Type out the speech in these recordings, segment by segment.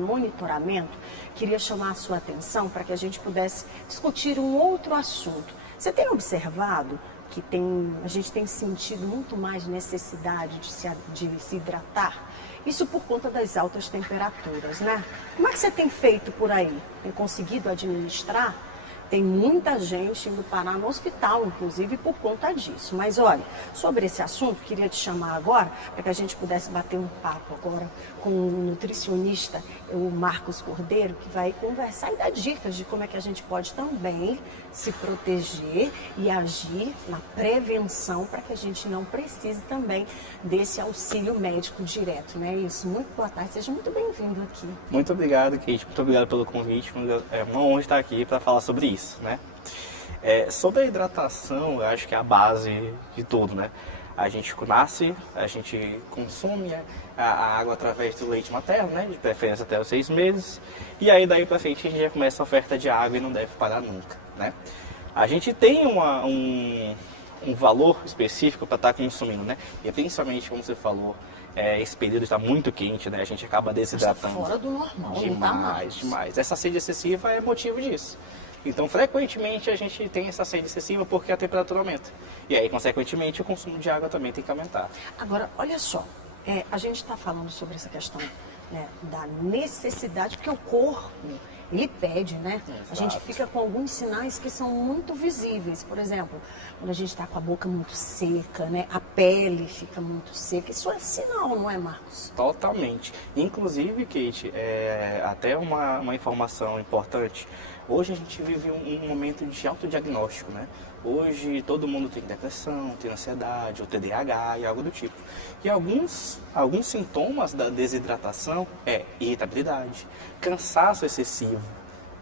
monitoramento, queria chamar a sua atenção para que a gente pudesse discutir um outro assunto. Você tem observado que a gente tem sentido muito mais necessidade de se hidratar? Isso por conta das altas temperaturas, né? Como é que você tem feito por aí? Tem conseguido administrar? Tem muita gente indo parar no hospital, inclusive, por conta disso. Mas olha, sobre esse assunto, queria te chamar agora para que a gente pudesse bater um papo agora com o nutricionista, o Marcos Cordeiro, que vai conversar e dar dicas de como é que a gente pode também se proteger e agir na prevenção para que a gente não precise também desse auxílio médico direto, né? Isso, muito boa tarde, seja muito bem-vindo aqui. Muito obrigado, Kate, muito obrigado pelo convite, é uma honra estar aqui para falar sobre isso, né? Sobre a hidratação, eu acho que é a base de tudo, né? A gente nasce, a gente consome a água através do leite materno, né? De preferência até os 6 meses. E aí daí pra frente a gente já começa a oferta de água e não deve parar nunca, né? A gente tem um valor específico para estar consumindo, né? E principalmente, como você falou, esse período está muito quente, né? A gente acaba desidratando. Está fora do normal, demais, demais. Essa sede excessiva é motivo disso. Então, frequentemente, a gente tem essa sede excessiva porque a temperatura aumenta. E aí, consequentemente, o consumo de água também tem que aumentar. Agora, olha só, a gente está falando sobre essa questão, né, da necessidade, porque o corpo, ele pede, né? Exato. A gente fica com alguns sinais que são muito visíveis. Por exemplo, quando a gente está com a boca muito seca, né? A pele fica muito seca. Isso é sinal, não é, Marcos? Totalmente. Inclusive, Kate, até uma informação importante. Hoje a gente vive um momento de autodiagnóstico, né? Hoje todo mundo tem depressão, tem ansiedade, ou TDAH e algo do tipo. E alguns sintomas da desidratação é irritabilidade, cansaço excessivo,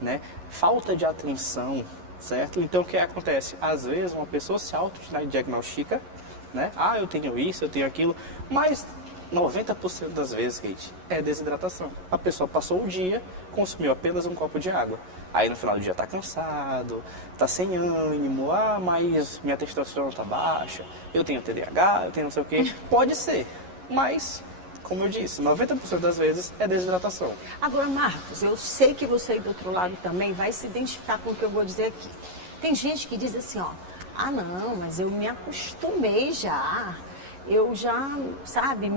né? Falta de atenção, certo? Então o que acontece? Às vezes uma pessoa se autodiagnostica, né? Ah, eu tenho isso, eu tenho aquilo, mas 90% das vezes, Kate, é desidratação. A pessoa passou o dia, consumiu apenas um copo de água. Aí no final do dia está cansado, está sem ânimo, mas minha testosterona está baixa, eu tenho TDAH, eu tenho não sei o quê. Pode ser, mas, como eu disse, 90% das vezes é desidratação. Agora, Marcos, eu sei que você aí do outro lado também vai se identificar com o que eu vou dizer aqui. Tem gente que diz assim, ó, não, mas eu me acostumei já. Eu já, sabe,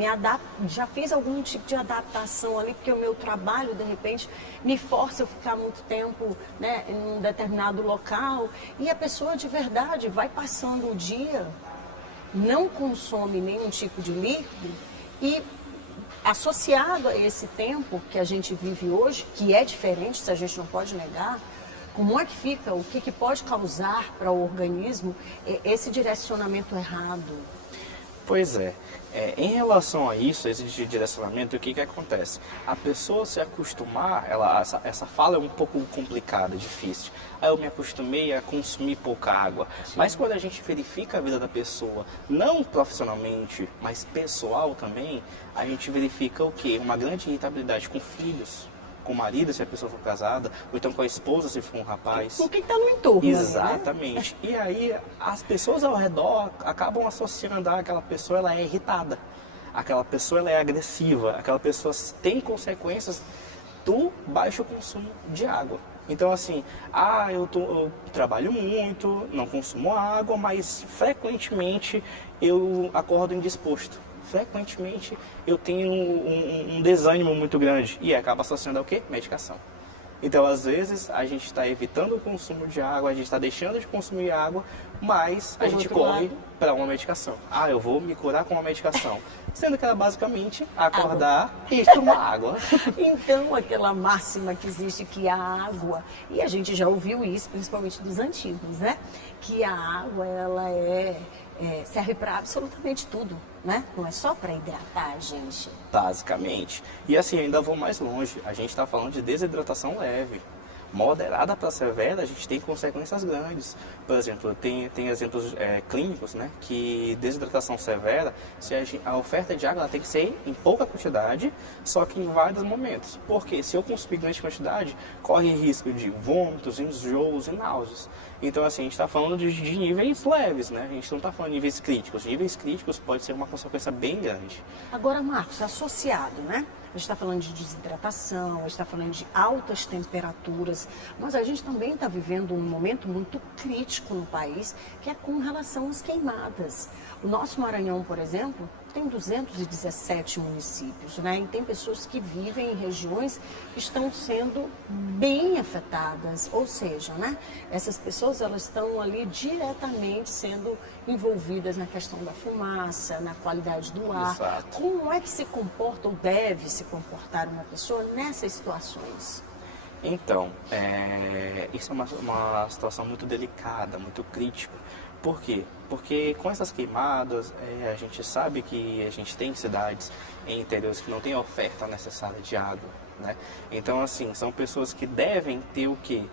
já fiz algum tipo de adaptação ali, porque o meu trabalho, de repente, me força a ficar muito tempo, né, em um determinado local. E a pessoa, de verdade, vai passando o dia, não consome nenhum tipo de líquido e, associado a esse tempo que a gente vive hoje, que é diferente, se a gente não pode negar, como é que fica, o que pode causar para o organismo esse direcionamento errado? Pois em relação a isso, esse direcionamento, o que acontece? A pessoa se acostumar, essa fala é um pouco complicada, difícil. Eu me acostumei a consumir pouca água. Sim. Mas quando a gente verifica a vida da pessoa, não profissionalmente, mas pessoal também, a gente verifica o quê? Uma grande irritabilidade com filhos, com o marido, se a pessoa for casada, ou então com a esposa, se for um rapaz. O que está no entorno. Exatamente. Né? E aí, as pessoas ao redor acabam associando aquela pessoa, ela é irritada. Aquela pessoa, ela é agressiva. Aquela pessoa tem consequências do baixo consumo de água. Então, assim, eu trabalho muito, não consumo água, mas frequentemente eu acordo indisposto. Frequentemente eu tenho um desânimo muito grande e acaba associando ao quê? Medicação. Então, às vezes, a gente está evitando o consumo de água, a gente está deixando de consumir água, mas a gente corre para uma medicação. Eu vou me curar com uma medicação. Sendo que ela basicamente acordar e tomar água. Então, aquela máxima que existe que a água, e a gente já ouviu isso, principalmente dos antigos, né? Que a água, ela serve para absolutamente tudo, né? Não é só para hidratar a gente. Basicamente. E assim, ainda vou mais longe. A gente está falando de desidratação leve. Moderada para severa, a gente tem consequências grandes. Por exemplo, tem exemplos clínicos, né? Que desidratação severa, a oferta de água ela tem que ser em pouca quantidade, só que em vários momentos. Porque se eu consumir grande quantidade, corre risco de vômitos, enjoos e náuseas. Então, assim, a gente está falando de níveis leves, né? A gente não está falando de níveis críticos. Níveis críticos pode ser uma consequência bem grande. Agora, Marcos, associado, né? a gente está falando de desidratação, a gente está falando de altas temperaturas, mas a gente também está vivendo um momento muito crítico no país, que é com relação às queimadas. O nosso Maranhão, por exemplo, tem 217 municípios, né? E tem pessoas que vivem em regiões que estão sendo bem afetadas, ou seja, né? Essas pessoas elas estão ali diretamente sendo envolvidas na questão da fumaça, na qualidade do ar. Exato. Como é que se comporta ou deve se comportar uma pessoa nessas situações? Então, isso é uma situação muito delicada, muito crítica. Por quê? Porque com essas queimadas, a gente sabe que a gente tem cidades em interiores que não têm oferta necessária de água, né? Então, assim, são pessoas que devem ter o quê?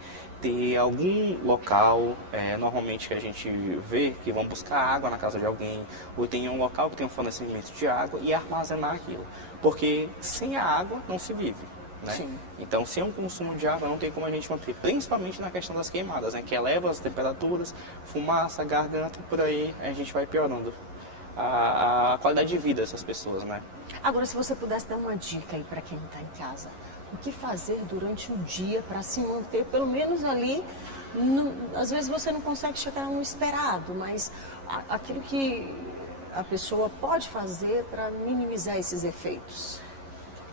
Ter algum local, normalmente que a gente vê, que vão buscar água na casa de alguém, ou tem um local que tem um fornecimento de água e armazenar aquilo. Porque sem a água não se vive. Né? Sim. Então, sem um consumo de água, não tem como a gente manter, principalmente na questão das queimadas, né? Que eleva as temperaturas, fumaça, garganta, por aí a gente vai piorando a qualidade de vida dessas pessoas, né? Agora, se você pudesse dar uma dica aí para quem está em casa, o que fazer durante o dia para se manter, pelo menos ali, às vezes você não consegue chegar no esperado, mas aquilo que a pessoa pode fazer para minimizar esses efeitos?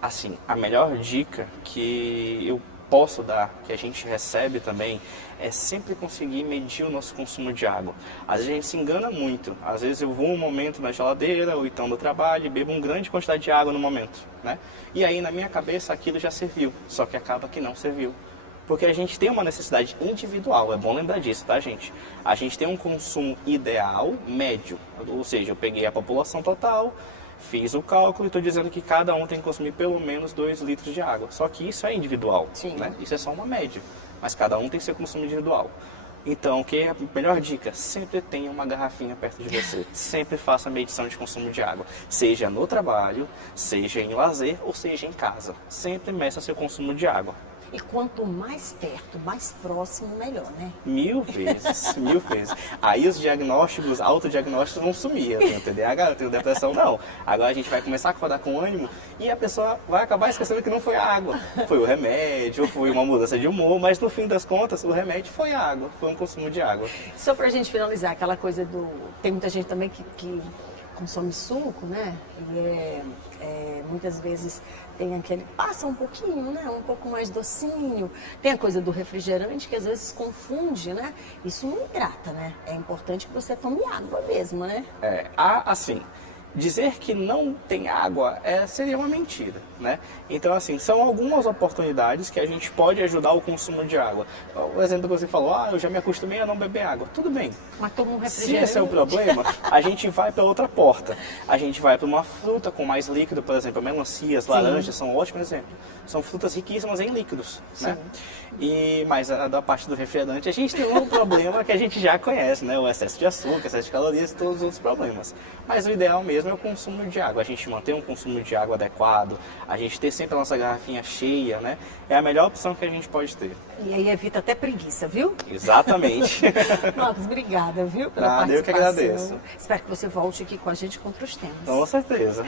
Assim, a melhor dica que eu posso dar, que a gente recebe também, é sempre conseguir medir o nosso consumo de água. Às vezes a gente se engana muito. Às vezes eu vou um momento na geladeira ou então no trabalho e bebo uma grande quantidade de água no momento, né? E aí na minha cabeça aquilo já serviu, só que acaba que não serviu. Porque a gente tem uma necessidade individual, é bom lembrar disso, tá, gente? A gente tem um consumo ideal, médio, ou seja, eu peguei a população total, fiz o cálculo e estou dizendo que cada um tem que consumir pelo menos 2 litros de água. Só que isso é individual, Sim. né? Isso é só uma média, mas cada um tem seu consumo individual. Então, que é a melhor dica? Sempre tenha uma garrafinha perto de você. Sempre faça a medição de consumo de água. Seja no trabalho, seja em lazer ou seja em casa. Sempre meça seu consumo de água. E quanto mais perto, mais próximo, melhor, né? 1000 vezes, 1000 vezes. Aí os diagnósticos, autodiagnósticos vão sumir. Eu tenho TDAH, eu tenho depressão, não. Agora a gente vai começar a acordar com ânimo e a pessoa vai acabar esquecendo que não foi a água. Foi o remédio, foi uma mudança de humor, mas no fim das contas o remédio foi a água, foi um consumo de água. Só pra gente finalizar, aquela coisa do... Tem muita gente também que consome suco, né? E muitas vezes tem aquele... Passa um pouquinho, né? Um pouco mais docinho. Tem a coisa do refrigerante que às vezes confunde, né? Isso não hidrata, né? É importante que você tome água mesmo, né? Assim, dizer que não tem água seria uma mentira, né? Então, assim, são algumas oportunidades que a gente pode ajudar o consumo de água. O exemplo que você falou, eu já me acostumei a não beber água. Tudo bem. Mas toma um Se refrigerante. esse é o problema, a gente vai para outra porta. A gente vai para uma fruta com mais líquido, por exemplo, melancias, laranjas são um ótimo exemplo. São frutas riquíssimas em líquidos, né? Mas da parte do refrigerante, a gente tem um problema que a gente já conhece, né? O excesso de açúcar, excesso de calorias e todos os outros problemas. Mas o ideal mesmo é o consumo de água. A gente manter um consumo de água adequado, a gente ter sempre a nossa garrafinha cheia, né? É a melhor opção que a gente pode ter. E aí evita até preguiça, viu? Exatamente. Marcos, obrigada, viu, pela Nada, participação. eu que agradeço. Espero que você volte aqui com a gente com outros temas. Com certeza.